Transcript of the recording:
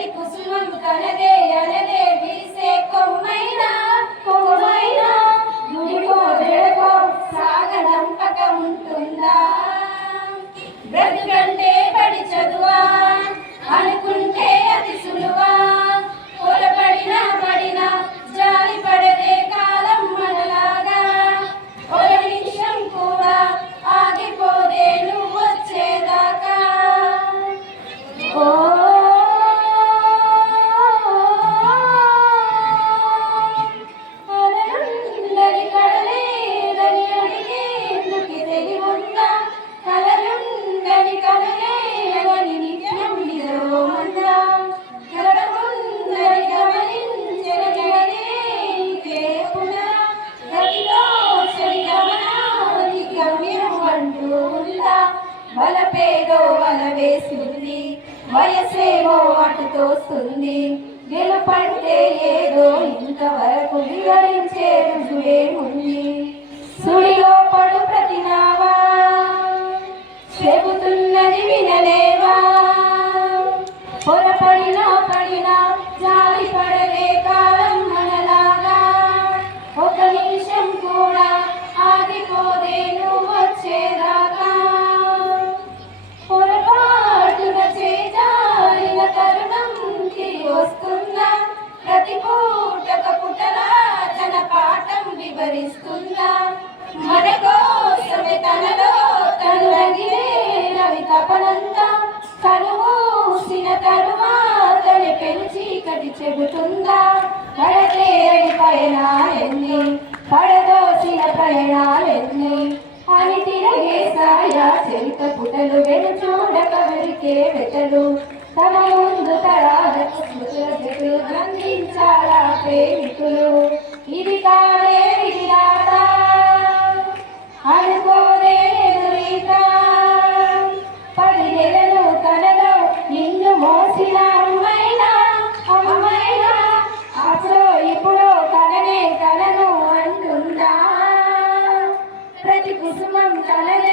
ప్రతి కుసుమం తనదే అనదే వీసే కొమ్మైనా కొమ్మైనా గుడికో జడకో సాగనంపక ఉంటుందా బ్రతుకంటే పడి చదువా అనుకుంటే అతి సులువా పొరపడినా పడినా జాలి పడదే కాలం మనలాగా ఒక నిమిషం కూడా ఆగిపోదే నువ్వు వచ్చేదాకా ఓ అలలుండని కడలేదని అడిగేందుకు తెలివుందా కలలుండని కలలేదని నిత్యం నిజమోమందా గడముందని గమనించిన జగదేకే పునరా గతిలో సరి గమనాది గమ్యం అంటూ ఉందా బలపేదో బల వేస్తుంది వయసేమో అటు తోస్తుంది గెలుపంటే ఏదో ఇంతవరకు వివరించే రుజువేముంది సుడిలో పడు ప్రతినావా చెబుతున్నది వినలేవా పొరపడినా పడినా జాలి పడలే కాలం మనలాగా ఒక నిమిషం కూడా ఆగిపోదే నువ్వు వచ్చేదాకా పొరపాటుగా చేజారిన తరుణం తిరిగి వస్తుందా ప్రతి పూటక పుటలా తన పాఠం వివరిస్తుందా మన కోసమే తనలో తను రగిలే రవి తపనంతా కనుమూసిన తరువాతని పెంచి కటి చెబుతుందా పడతేరని పయనాలెన్ని పడదోసిన ప్రయాణాలెన్ని అని తిరగే సాయా చరిత పుటలు వెను చూడక వెరికే వెతలు తమ ముందు తరాలకు స్మృతుల జతులు అందించాలా ప్రేమికులు ఇది కాదే విధిరాత అనుకోదే ఎదురీత 10 నెలలు తనలో నిన్ను మోసిన అమ్మైనా అమ్మైనా అప్పుడో ఇప్పుడో తననే తనను అంటుందా ప్రతి కుసుమం తననే